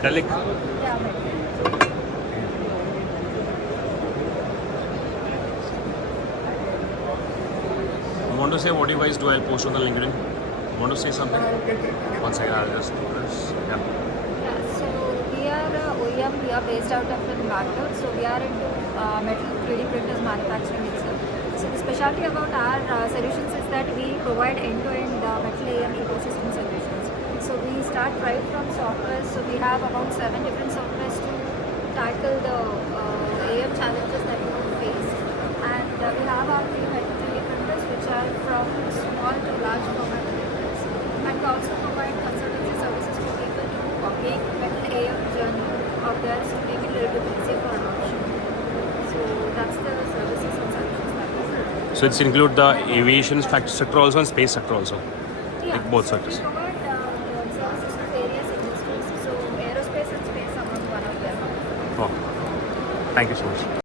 Metallic? Yeah, metal. Want to say what you guys do? I'll post on the LinkedIn. Want to say something? One second, I'll just do this. Yeah. Yeah, so we are OEM. We are based out of in Bangalore. So we are into metal 3D printers manufacturing itself. So the specialty about our solutions is that we provide end-to-end metal AM ecosystem solutions. So we start right from software. So we have about 7 different softwares to tackle the AM challenges that we would face. And we have our 3D printers which are from small to large format printers. And we also provide consultancy services for people to make metal AM journey of theirs to make it a little bit easier for adoption. So that's the services and solutions that we provide. So it's include the aviation sector also and space sector also. Yeah, Like both so sectors. we provide services to various industries. So aerospace and space are one of them. Oh, thank you so much.